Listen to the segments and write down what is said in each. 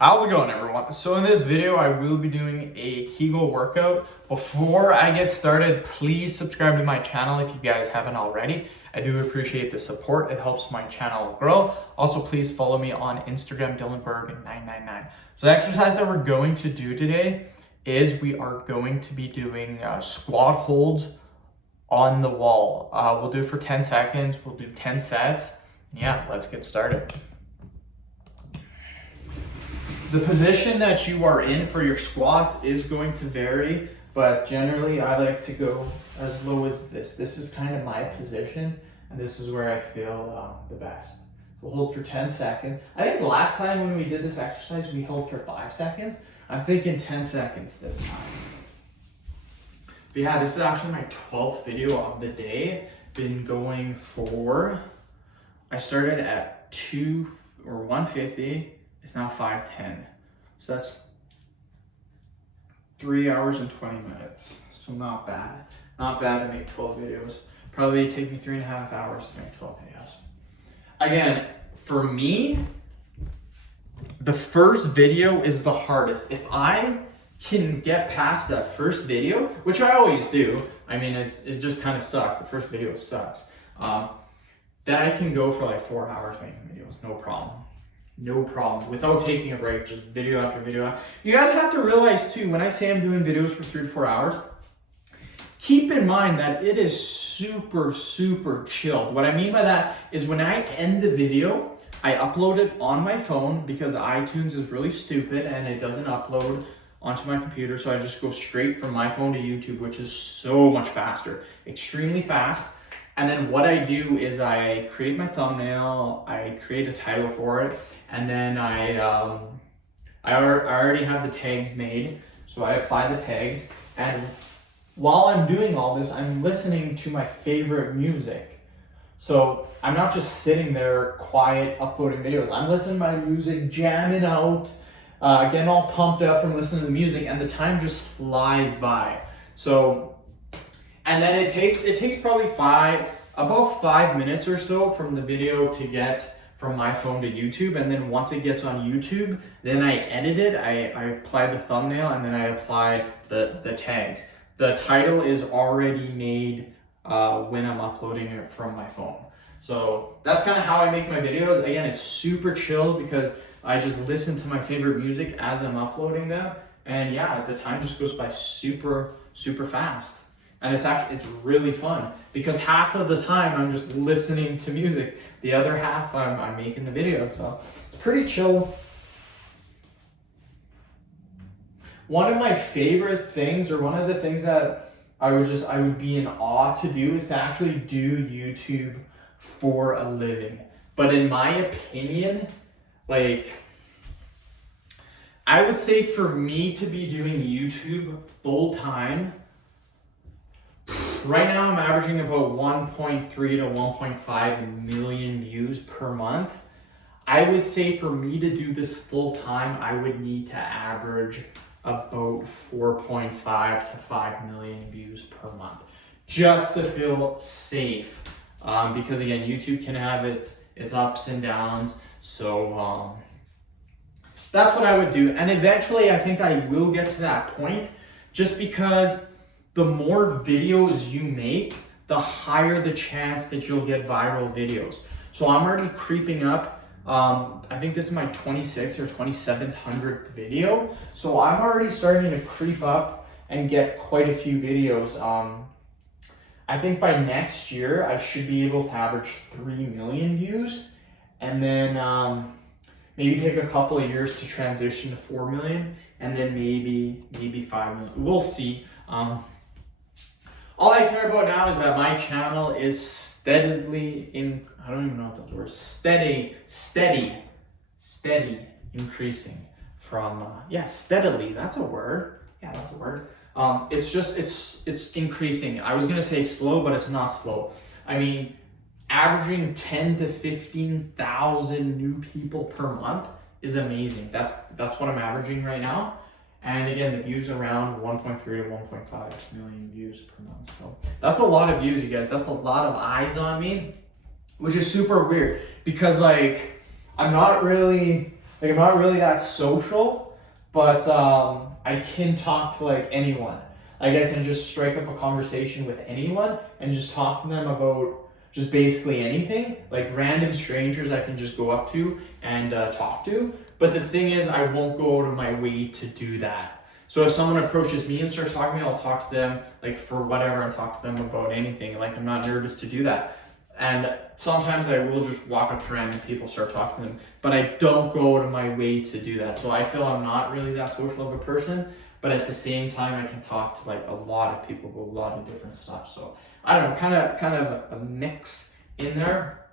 How's it going, everyone? So in this video, I will be doing a Kegel workout. Before I get started, please subscribe to my channel if you guys haven't already. I do appreciate the support. It helps my channel grow. Also, please follow me on Instagram, DylanBerg999. So the exercise that we're going to do today is we are going to be doing squat holds on the wall. We'll do it for 10 seconds. We'll do 10 sets. Yeah, let's get started. The position that you are in for your squats is going to vary, but generally I like to go as low as this. This is kind of my position, and this is where I feel the best. We'll hold for 10 seconds. I think last time when we did this exercise, we held for 5 seconds. I'm thinking 10 seconds this time. But yeah, this is actually my 12th video of the day. Been going for, I started at 150. It's now 5:10. So that's 3 hours and 20 minutes. So not bad. Not bad to make 12 videos. Probably take me 3.5 hours to make 12 videos. Again, for me, the first video is the hardest. If I can get past that first video, which I always do, I mean, it just kind of sucks. The first video sucks. Then I can go for like 4 hours making videos, no problem. No problem, without taking a break, just video after video. You guys have to realize too, when I say I'm doing videos for 3 to 4 hours, keep in mind that it is super, super chilled. What I mean by that is when I end the video, I upload it on my phone because iTunes is really stupid and it doesn't upload onto my computer. So I just go straight from my phone to YouTube, which is so much faster, extremely fast. And then what I do is I create my thumbnail, I create a title for it, and then I already have the tags made, so I apply the tags. And while I'm doing all this, I'm listening to my favorite music. So I'm not just sitting there quiet uploading videos. I'm listening to my music, jamming out, getting all pumped up from listening to the music, and the time just flies by. So, and then it takes probably about 5 minutes or so from the video to get from my phone to YouTube. And then once it gets on YouTube, then I edit it, I apply the thumbnail, and then I apply the tags. The title is already made when I'm uploading it from my phone. So that's kind of how I make my videos. Again, it's super chill because I just listen to my favorite music as I'm uploading them. And yeah, the time just goes by super, super fast. And it's really fun because half of the time I'm just listening to music. The other half I'm making the video. So it's pretty chill. One of my favorite things, or one of the things that I would be in awe to do, is to actually do YouTube for a living. But in my opinion, like, I would say for me to be doing YouTube full time, right now I'm averaging about 1.3 to 1.5 million views per month. I would say for me to do this full time, I would need to average about 4.5 to 5 million views per month just to feel safe. Because again, YouTube can have its ups and downs. So that's what I would do. And eventually I think I will get to that point, just because the more videos you make, the higher the chance that you'll get viral videos. So I'm already creeping up. I think this is my 26th or 2700th video. So I'm already starting to creep up and get quite a few videos. I think by next year, I should be able to average 3 million views. And then maybe take a couple of years to transition to 4 million. And then maybe 5 million. We'll see. All I care about now is that my channel is steadily I don't even know what those words, steady increasing from, steadily, that's a word. Yeah, that's a word. It's increasing. I was gonna say slow, but it's not slow. I mean, averaging 10 to 15,000 new people per month is amazing. That's what I'm averaging right now. And again, the views around 1.3 to 1.5 million views per month. So that's a lot of views, you guys. That's a lot of eyes on me, which is super weird because like, I'm not really, Like I'm not really that social, but I can talk to like anyone. Like I can just strike up a conversation with anyone and just talk to them about just basically anything. Like random strangers I can just go up to and talk to. But the thing is, I won't go out of my way to do that. So if someone approaches me and starts talking to me, I'll talk to them like for whatever and talk to them about anything. Like I'm not nervous to do that. And sometimes I will just walk up to random people, start talking to them, but I don't go out of my way to do that. So I feel I'm not really that social of a person, but at the same time, I can talk to like a lot of people about a lot of different stuff. So I don't know, kind of a mix in there.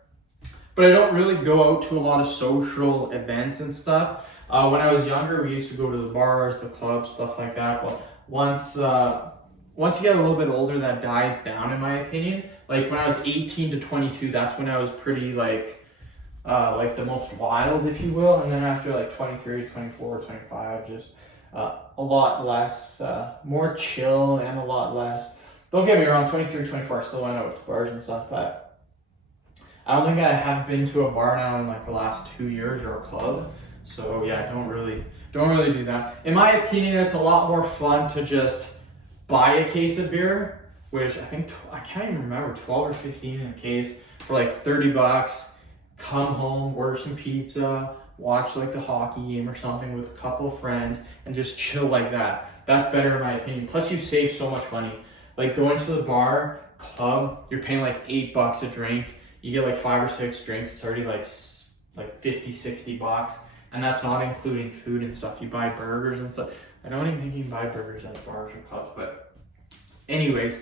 But I don't really go out to a lot of social events and stuff. When I was younger, we used to go to the bars, the clubs, stuff like that. But once you get a little bit older, that dies down, in my opinion. Like when I was 18 to 22, that's when I was pretty like the most wild, if you will. And then after like 23, 24, 25, just a lot less, more chill and a lot less. Don't get me wrong, 23, 24, I still went out to bars and stuff, but I don't think I have been to a bar now in like the last 2 years or a club. So yeah, I don't really do that. In my opinion, it's a lot more fun to just buy a case of beer, which I think, I can't even remember, 12 or 15 in a case for like $30, come home, order some pizza, watch like the hockey game or something with a couple of friends and just chill like that. That's better in my opinion. Plus you save so much money. Like going to the bar, club, you're paying like $8 a drink. You get like 5 or 6 drinks, it's already like 50, $60. And that's not including food and stuff. You buy burgers and stuff. I don't even think you can buy burgers at bars or clubs, but anyways,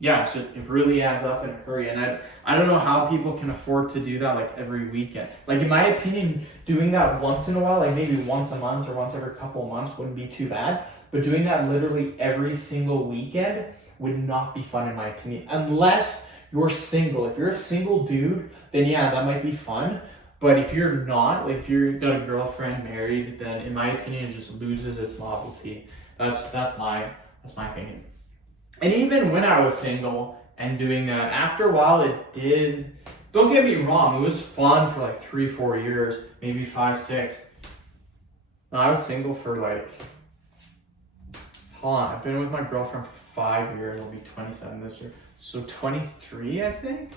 yeah, so it really adds up in a hurry. And I don't know how people can afford to do that like every weekend. Like in my opinion, doing that once in a while, like maybe once a month or once every couple of months wouldn't be too bad. But doing that literally every single weekend would not be fun in my opinion. Unless you're single. If you're a single dude, then yeah, that might be fun. But if you're not, like if you've got a girlfriend, married, then in my opinion, it just loses its novelty. That's my thinking. And even when I was single and doing that, after a while it did, don't get me wrong, it was fun for like 3-4 years, maybe 5-6. No, I was single for like, hold on, I've been with my girlfriend for 5 years, I'll be 27 this year. So 23, I think?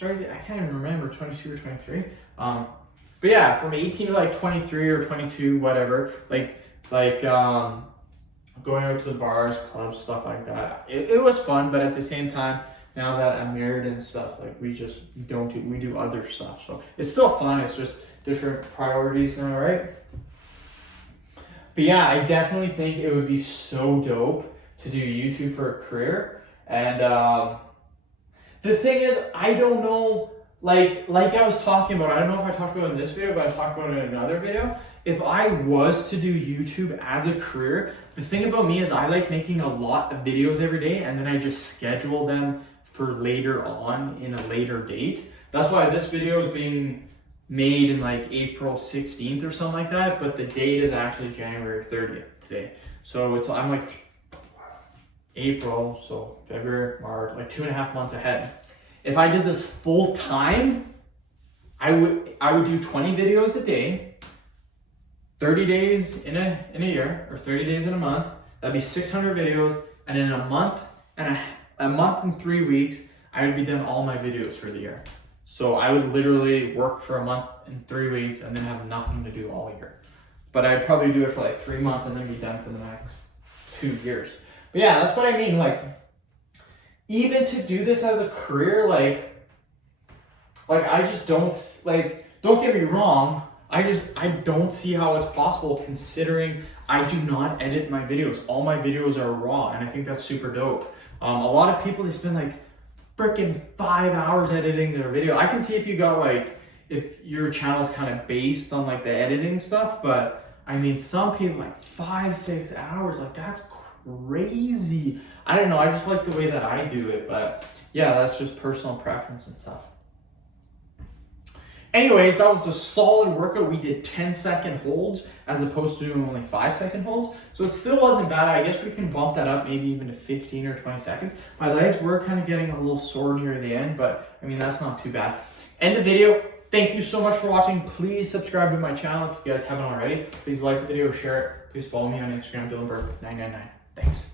I can't even remember, 22 or 23. But yeah, from 18 to like 23 or 22, whatever, like going out to the bars, clubs, stuff like that. It was fun, but at the same time, now that I'm married and stuff, like we do other stuff. So it's still fun, it's just different priorities now, right? But yeah, I definitely think it would be so dope to do YouTube for a career. And the thing is, I don't know, like I was talking about, I don't know if I talked about it in this video, but I talked about it in another video. If I was to do YouTube as a career, the thing about me is I like making a lot of videos every day and then I just schedule them for later on in a later date. That's why this video is being made in like April 16th or something like that, but the date is actually January 30th today. So I'm like April, so February, March, like 2.5 months ahead. If I did this full time, I would do 20 videos a day, 30 days in a year, or 30 days in a month. That'd be 600 videos, and in a month and 3 weeks, I would be done all my videos for the year. So I would literally work for a month and 3 weeks, and then have nothing to do all year. But I'd probably do it for like 3 months, and then be done for the next 2 years. But yeah, that's what I mean. Like, even to do this as a career, like I just don't, like, don't get me wrong, I don't see how it's possible considering I do not edit my videos. All my videos are raw, and I think that's super dope. A lot of people, they spend like freaking 5 hours editing their video. I can see if you got like, if your channel is kind of based on like the editing stuff, but I mean, some people like 5-6 hours, like that's crazy. I don't know, I just like the way that I do it, but yeah, that's just personal preference and stuff. Anyways, that was a solid workout. We did 10-second holds as opposed to doing only 5-second holds. So it still wasn't bad. I guess we can bump that up maybe even to 15 or 20 seconds. My legs were kind of getting a little sore near the end, but I mean, that's not too bad. End the video. thank you so much for watching. Please subscribe to my channel if you guys haven't already. Please like the video, share it. Please follow me on Instagram, DylanBurke999. Thanks.